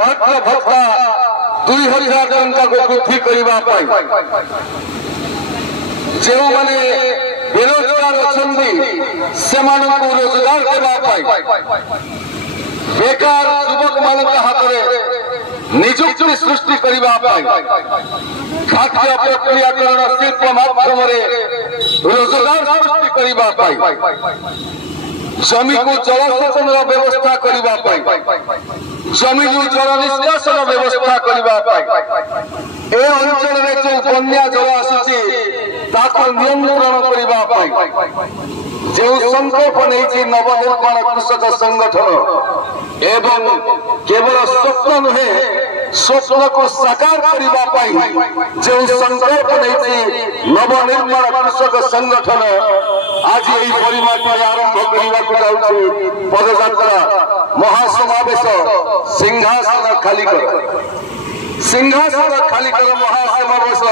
ବାର୍ଦ୍ଧକ୍ୟ ଭତ୍ତା 2000 ଟଙ୍କାକୁ ବୃଦ୍ଧି କରିବା ପାଇଁ ଯେଉଁମାନେ ବେରୋଜଗାର ଅଛନ୍ତି ସେମାନଙ୍କୁ ରୋଜଗାର ଦେବା ପାଇଁ ବେକାର ଯୁବକମାନଙ୍କ ହାତରେ ନିଯୁକ୍ତି ସୃଷ୍ଟି କରିବା ପାଇଁ ଖାଦ୍ୟ ପ୍ରକ୍ରିୟାକରଣ ଶିଳ୍ପ ମାଧ୍ୟମରେ ରୋଜଗାର ସୃଷ୍ଟି କରିବା ପାଇଁ ଜମିକୁ ଜଳସେଚନର ବ୍ୟବସ୍ଥା କରିବା ପାଇଁ ଜମିରୁ ଜଳ ନିଷ୍କାସନ ବ୍ୟବସ୍ଥା କରିବା ପାଇଁ ଏ ଅଞ୍ଚଳରେ ଯେଉଁ ବନ୍ୟା ଜଳ ଆସୁଛି ତାକୁ ନିୟନ୍ତ୍ରଣ କରିବା ପାଇଁ ଯେଉଁ ସଂକଳ୍ପ ନେଇଛି ନବନିର୍ମାଣ କୃଷକ ସଂଗଠନ ଏବଂ କେବଳ ସ୍ୱପ୍ନ ନୁହେଁ ସ୍ୱପ୍ନକୁ ସାକାର କରିବା ପାଇଁ ଯେଉଁ ସଂକଳ୍ପ ନେଇଛି ନବନିର୍ମାଣ କୃଷକ ସଂଗଠନ ଆଜି ଏହି ପରିମାଣରେ ଆରମ୍ଭ କରିବାକୁ ଯାଉଛି ପଦଯାତ୍ରା ମହାସମାବେଶ ସିଂହାସନ ଖାଲି କର ମହାସମାବେଶ